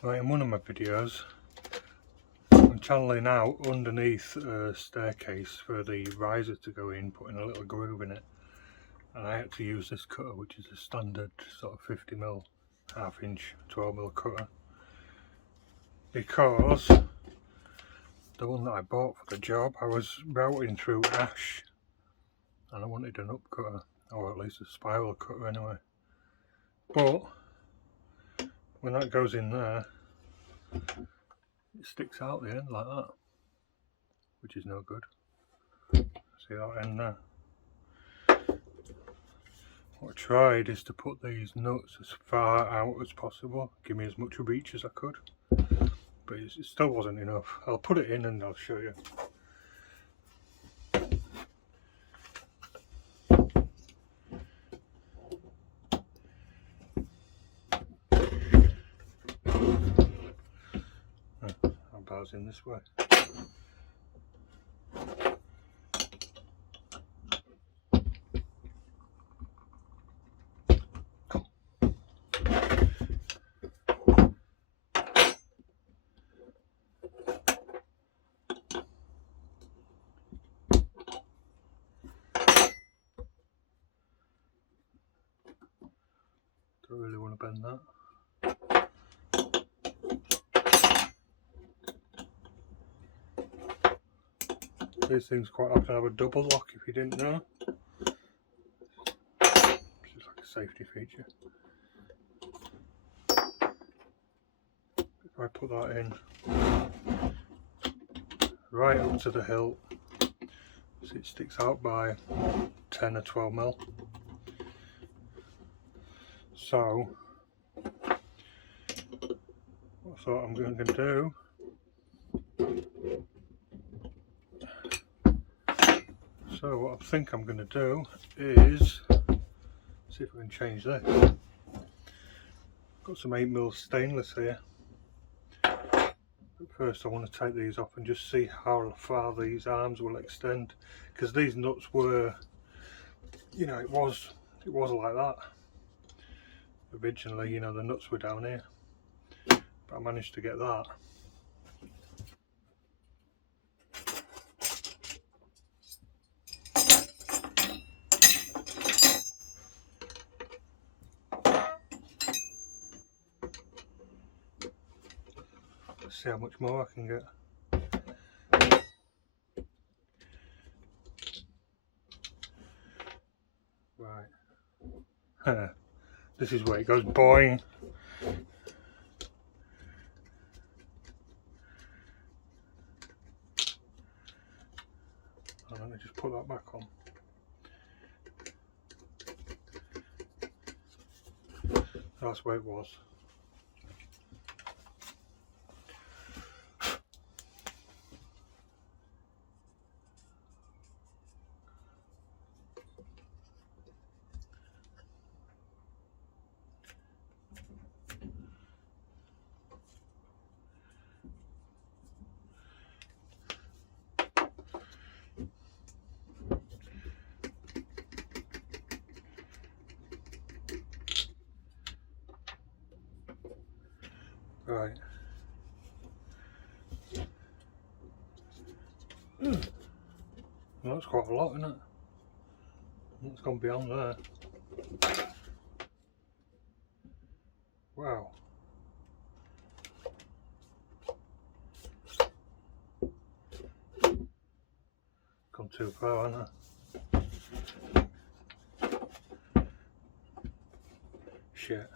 Right, in one of my videos I'm channeling out underneath a staircase for the riser to go in, putting a little groove in it, and I had to use this cutter, which is a standard sort of 50mm, half inch 12mm cutter, because the one that I bought for the job, I was routing through ash and I wanted an up cutter, or at least a spiral cutter anyway. But when that goes in there, it sticks out the end like that, which is no good. See that end there? What I tried is to put these nuts as far out as possible, give me as much reach as I could, but it still wasn't enough. I'll put it in and I'll show you. I'll bars in this way. Don't really want to bend that. These things quite often have a double lock, if you didn't know. It's just like a safety feature. If I put that in right up to the hilt, so it sticks out by 10 or 12mm. So what I thought I'm going to do, what I think I'm going to do is see if I can change this. Got some 8mm stainless here. But first I want to take these off and just see how far these arms will extend, because these nuts were, you know, it was like that originally, you know, the nuts were down here, but I managed to get that. Let's see how much more I can get. Right. This is where it goes boing. And let me just put that back on. That's where it was. Right. Well, that's quite a lot, isn't it? It's gone beyond there. Wow. Gone too far, hasn't it? Shit.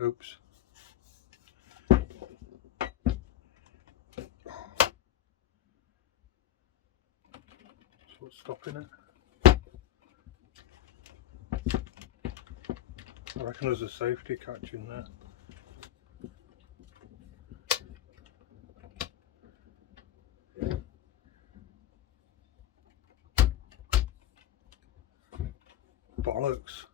Oops. That's what's stopping it. I reckon there's a safety catch in there. Bollocks.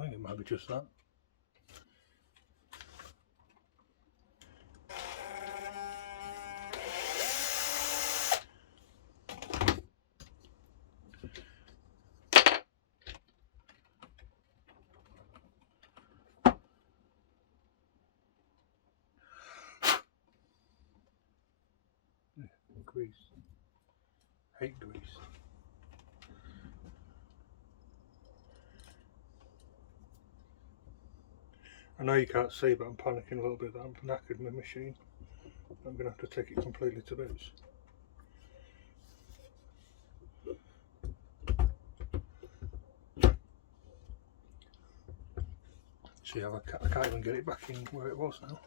I think it might be just that. Grease. Hate grease. I know you can't see, but I'm panicking a little bit that I'm knackered my machine. I'm going to have to take it completely to bits. See how I can't even get it back in where it was now.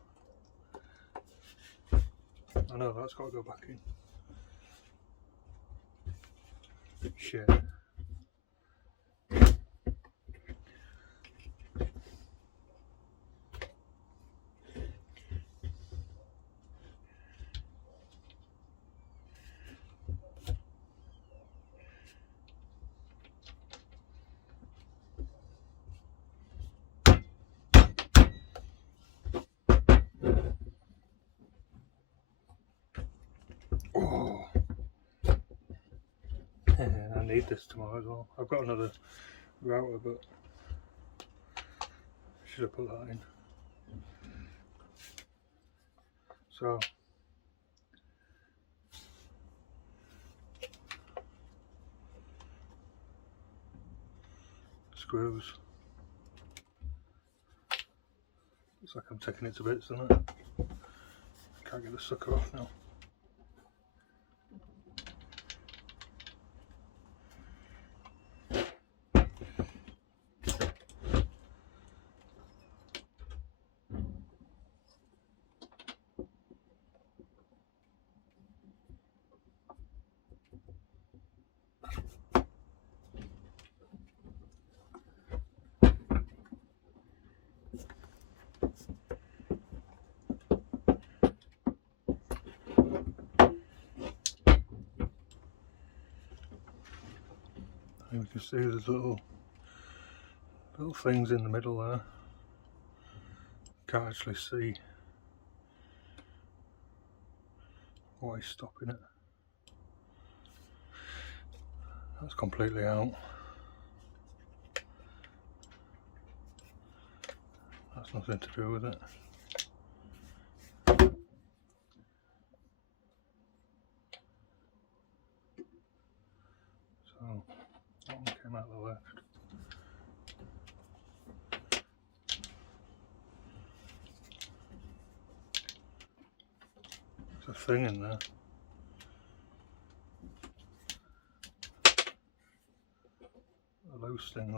I know that's got to go back in. Shit. Oh. I need this tomorrow as well. I've got another router, but I should have put that in. So screws. Looks like I'm taking it to bits, doesn't it? Can't get the sucker off now. And we can see there's little things in the middle there. Can't actually see what is stopping it. That's completely out. That's nothing to do with it. So that one came out the left. There's a thing in there. A loose thing,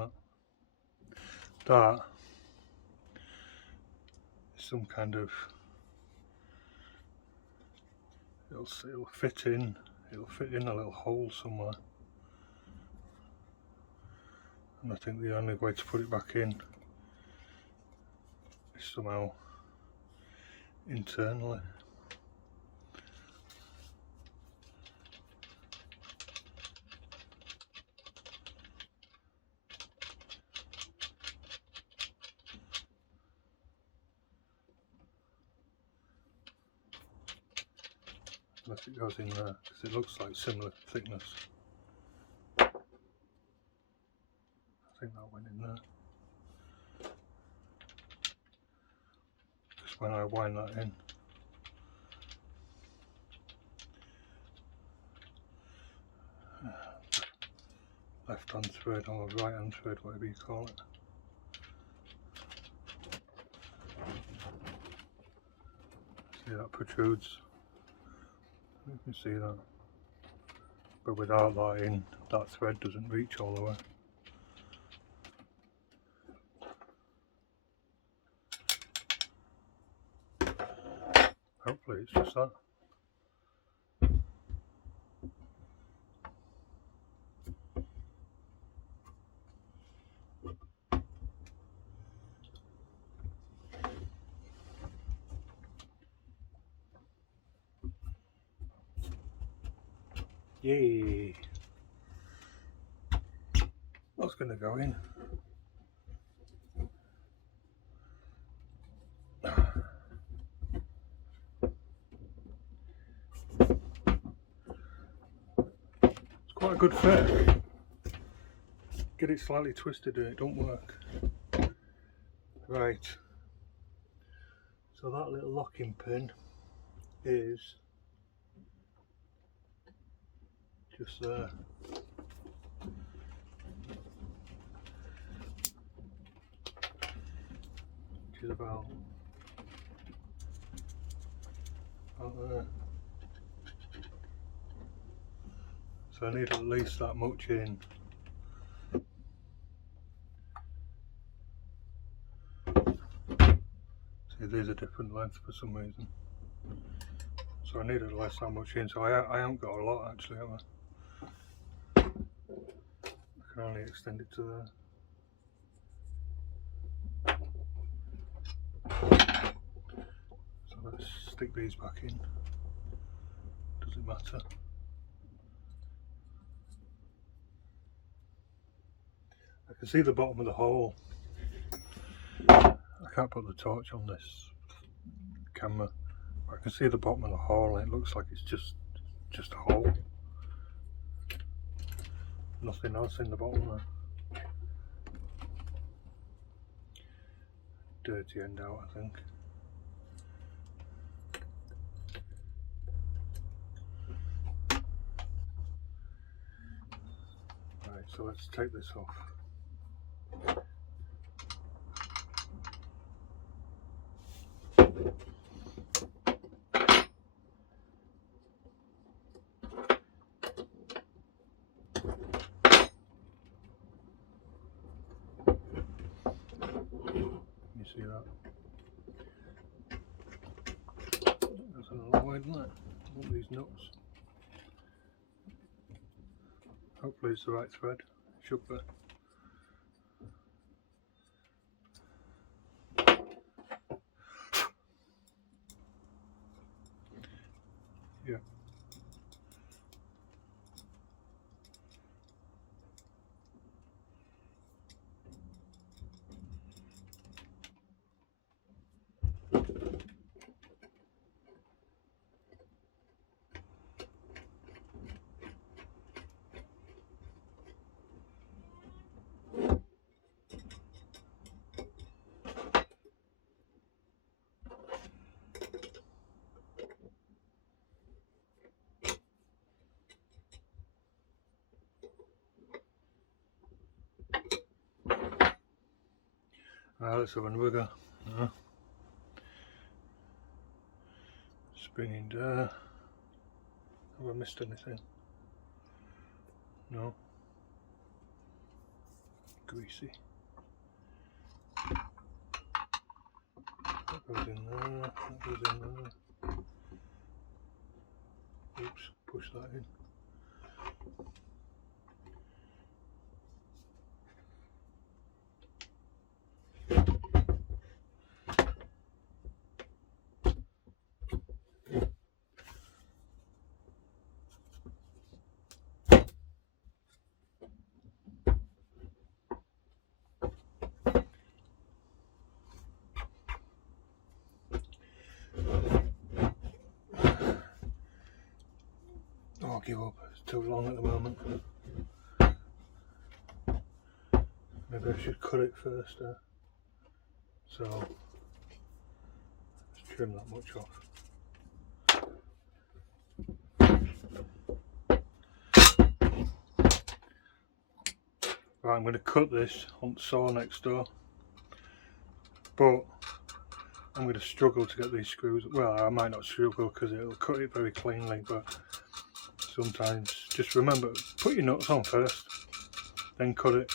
that is some kind of, it'll fit in a little hole somewhere, and I think the only way to put it back in is somehow internally. Unless it goes in there, because it looks like similar thickness. I think that went in there. Just when I wind that in, left hand thread or right hand thread, whatever you call it. See, that protrudes. You can see that. But without that in, that thread doesn't reach all the way. Hopefully it's just that. Yay! That's going to go in. could fit. Get it slightly twisted and it don't work. Right. So that little locking pin is just there. Which is about there. So I need at least that much in. See, these are different lengths for some reason. So I need at least that much in. So I haven't got a lot actually, have I? I can only extend it to there. So let's stick these back in. Doesn't matter. I can see the bottom of the hole. I can't put the torch on this camera. I can see the bottom of the hole and it looks like it's just a hole. Nothing else in the bottom there. Dirty end out, I think. Right, so let's take this off. You see that? That's another way, isn't it? All these nuts. Hopefully it's the right thread. It should be. Yeah. Let's have another go. No. Spinning there. Have I missed anything? No. Greasy. That goes in there, that goes in there. Oops, push that in. I'll give up, it's too long at the moment. Maybe I should cut it first. So, let's trim that much off. Right, I'm going to cut this on the saw next door, but I'm going to struggle to get these screws. Well, I might not struggle because it'll cut it very cleanly, but sometimes just remember, put your nuts on first, then cut it.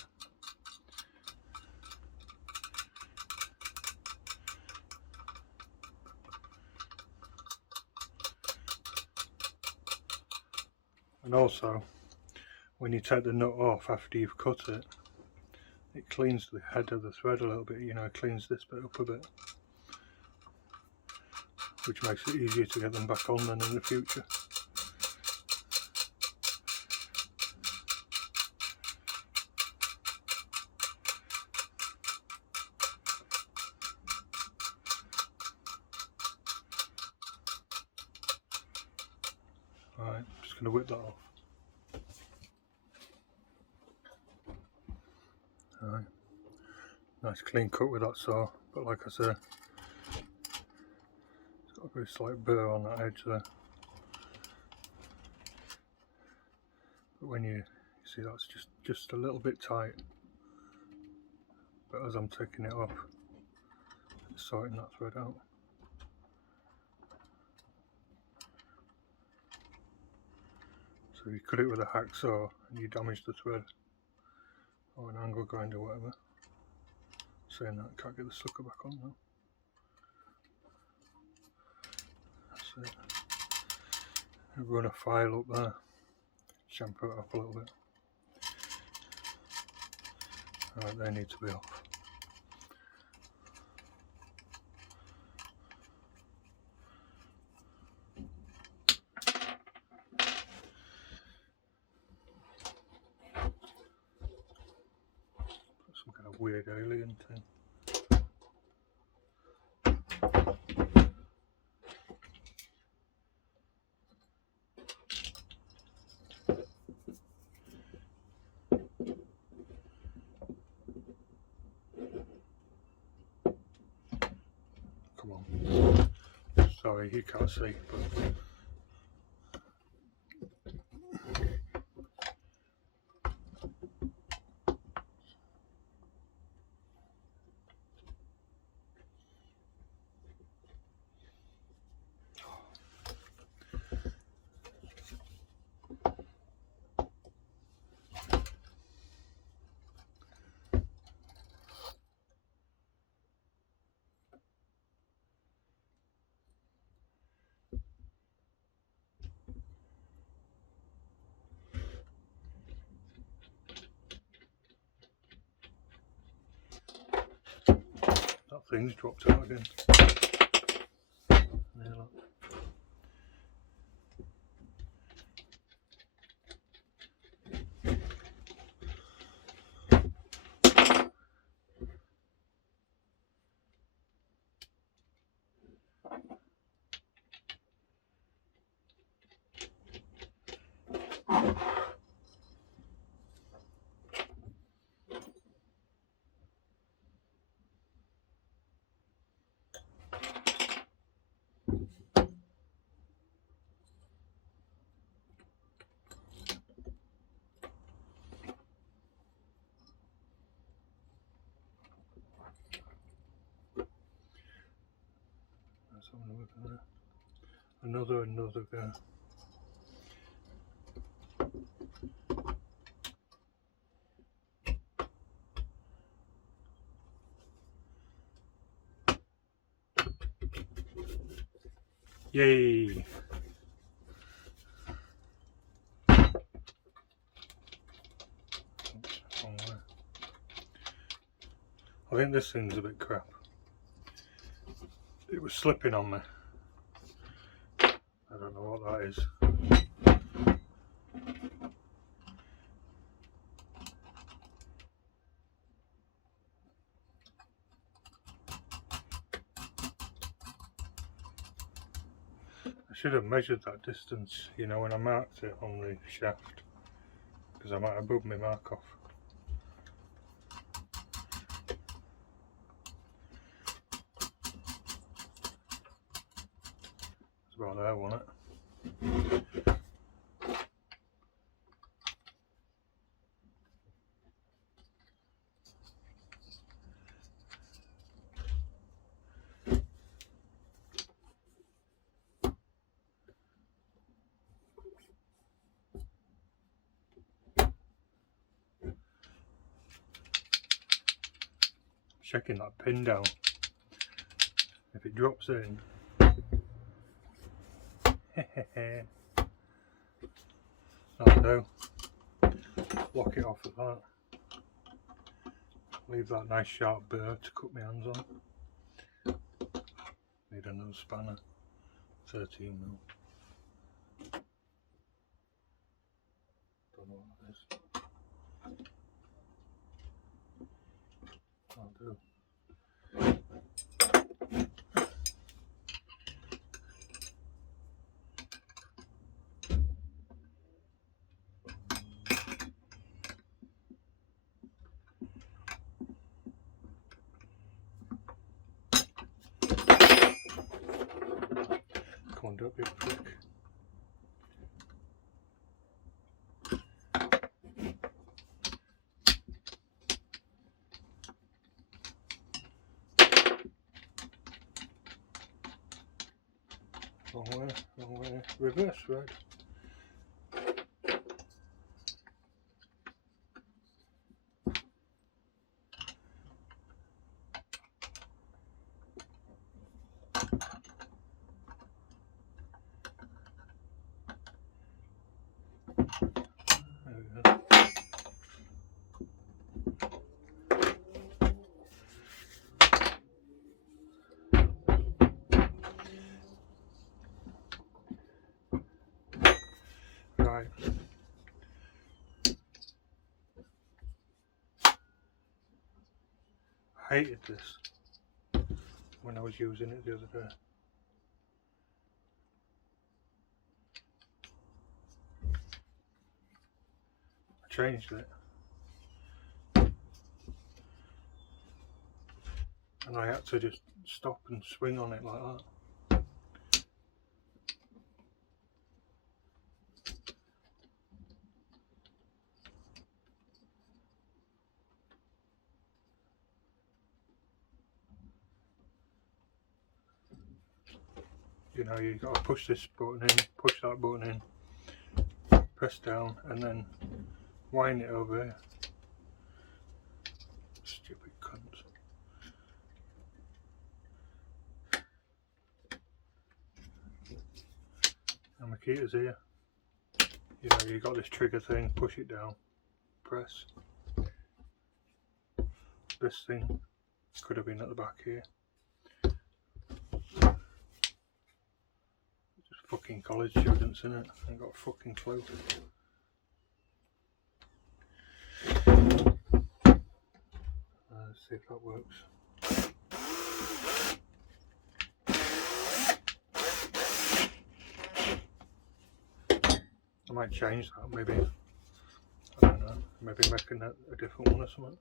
And also, when you take the nut off after you've cut it, it cleans the head of the thread a little bit, you know, it cleans this bit up a bit, which makes it easier to get them back on then in the future. Alright, I'm just going to whip that off. Nice clean cut with that saw, but like I say, it's got a very slight burr on that edge there. But when you see, that's just a little bit tight. But as I'm taking it off, it's sorting that thread out. So you cut it with a hacksaw and you damage the thread, or an angle grinder or whatever. Saying that, can't get the sucker back on now. That's it. Run a file up there, shampoo it up a little bit. Alright, they need to be off. Some kind of weird alien thing. Come on. Sorry, you can't see, but that thing's dropped out again. Yeah, look. Another guy. Yay! I think this thing's a bit crap. It was slipping on me. I don't know what that is. I should have measured that distance, you know, when I marked it on the shaft, because I might have bubbed my mark off. It's about there, wasn't it? Checking that pin down. If it drops in, that'll do. Lock it off at that. Leave that nice sharp burr to cut my hands on. Need another spanner. 13mm. Don't know what that is. That'll do. wind up, you prick. Wrong way, reverse red. There we go. Right. I hated this when I was using it the other day. I changed it. And I had to just stop and swing on it like that. You know, you got to push this button in, push that button in, press down, and then wind it over here. Stupid cunts. And the key is here. You know, you got this trigger thing, push it down, press. This thing could have been at the back here. Just fucking college students, innit? Ain't got a fucking clue. Let's see if that works. I might change that, maybe. I don't know, maybe making that a different one or something.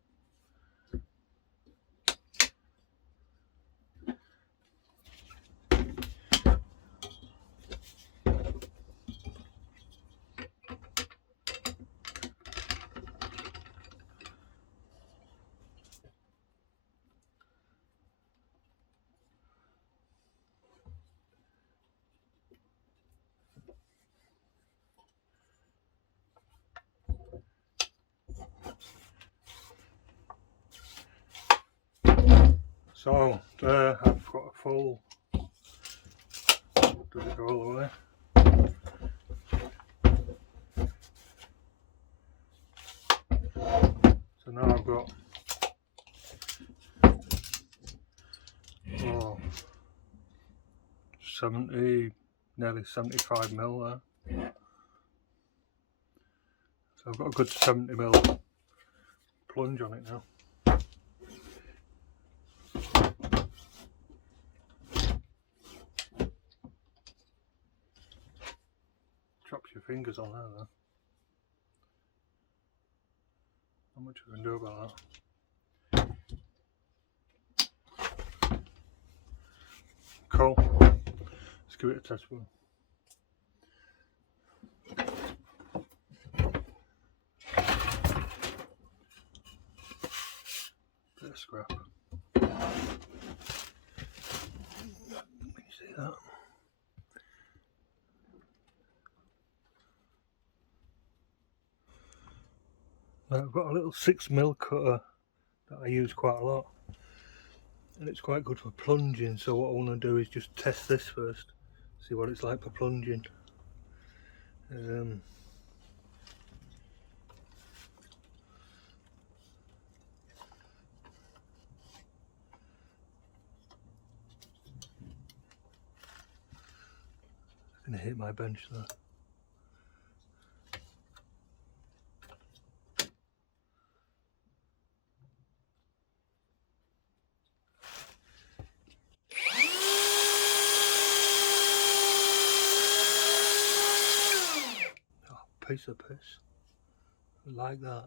So there, I've got a full, does it go all the way? So now I've got, oh, 70, nearly 75 mil there. So I've got a good 70 mil plunge on it now. Drops your fingers on there though. Not much I can do about that. Cool. Let's give it a test run. Bit of scrap. Can you see that? I've got a little 6mm cutter that I use quite a lot, and it's quite good for plunging. So what I want to do is just test this first, see what it's like for plunging. I'm gonna hit my bench there. Piece of piss, like that.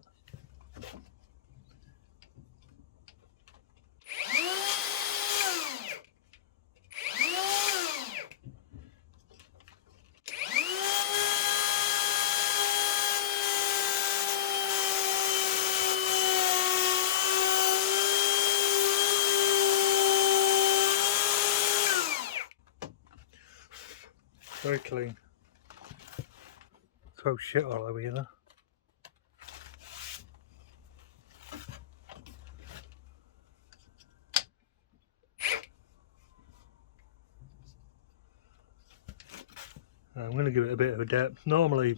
Very clean. Throw shit all over you there. I'm going to give it a bit of a depth. Normally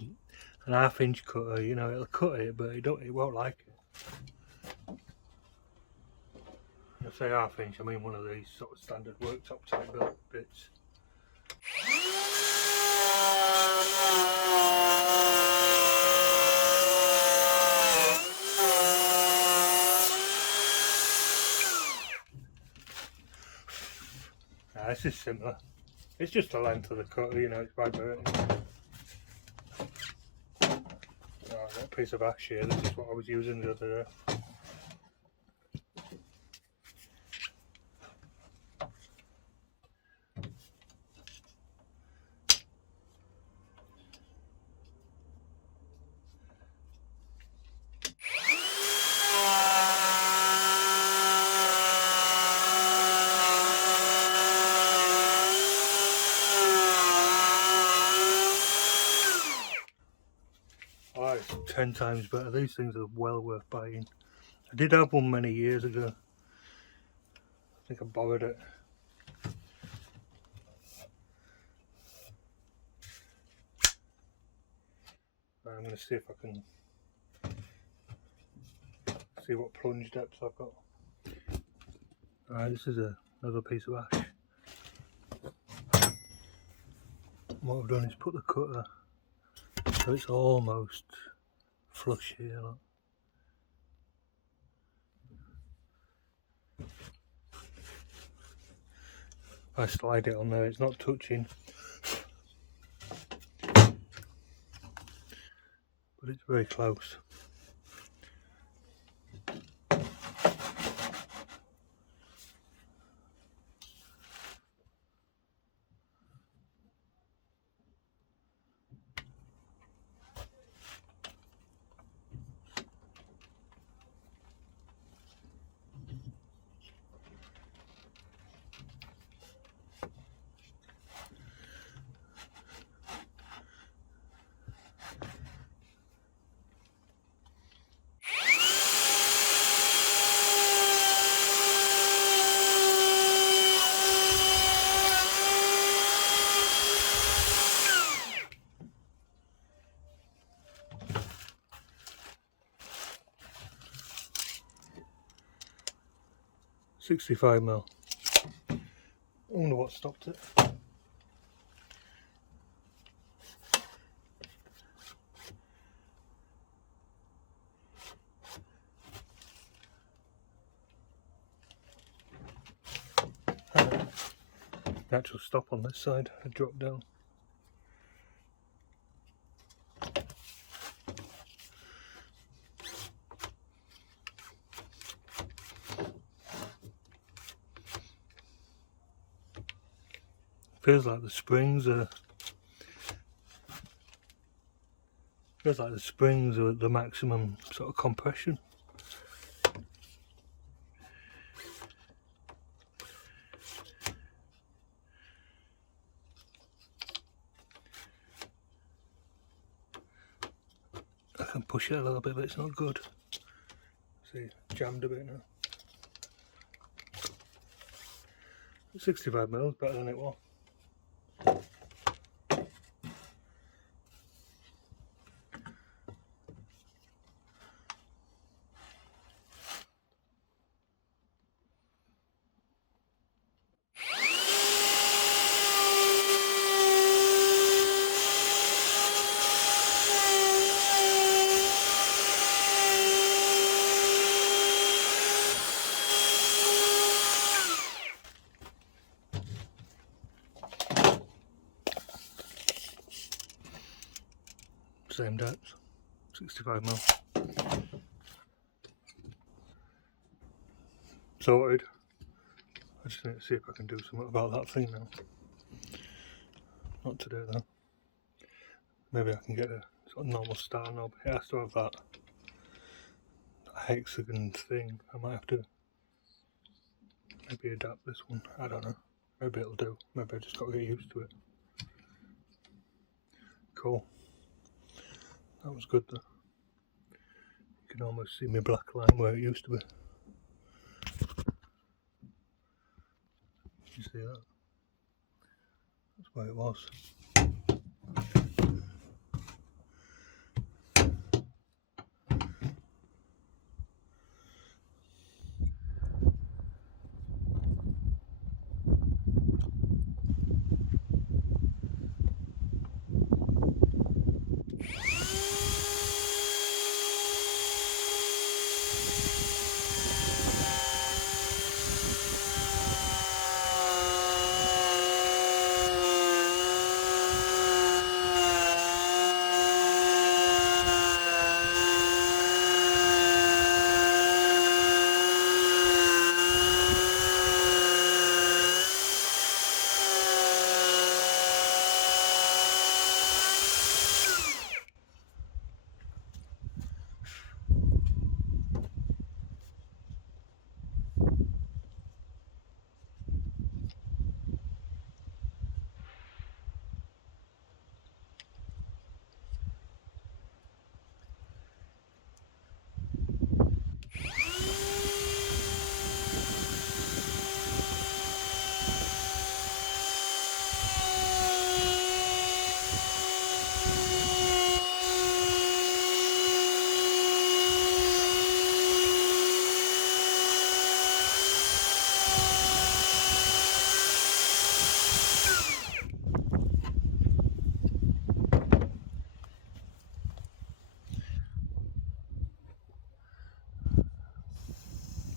an 1/2 inch cutter, you know, it'll cut it, but it won't like it. When I say 1/2 inch, I mean one of these sort of standard worktop type bits. This is similar. It's just the length of the cutter, you know, it's vibrating. I've got a piece of ash here, this is what I was using the other day. Oh, it's 10 times better. These things are well worth buying. I did have one many years ago. I think I borrowed it. I'm going to see if I can see what plunge depths I've got. Alright, this is another piece of ash. What I've done is put the cutter so it's almost flush here. Look. If I slide it on there, it's not touching, but it's very close. $65mm. I wonder what stopped it. Natural stop on this side, I dropped down. Feels like the springs are at the maximum sort of compression. I can push it a little bit, but it's not good. See, jammed a bit now. 65mm, better than it was. Same depth, 65mm. Sorted. I just need to see if I can do something about that thing now. Not today though. Maybe I can get a sort of normal star knob. It has to have that hexagon thing. I might have to maybe adapt this one. I don't know. Maybe it'll do. Maybe I just got to get used to it. cool. That was good though. You can almost see my black line where it used to be. You see that? That's where it was.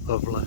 Lovely.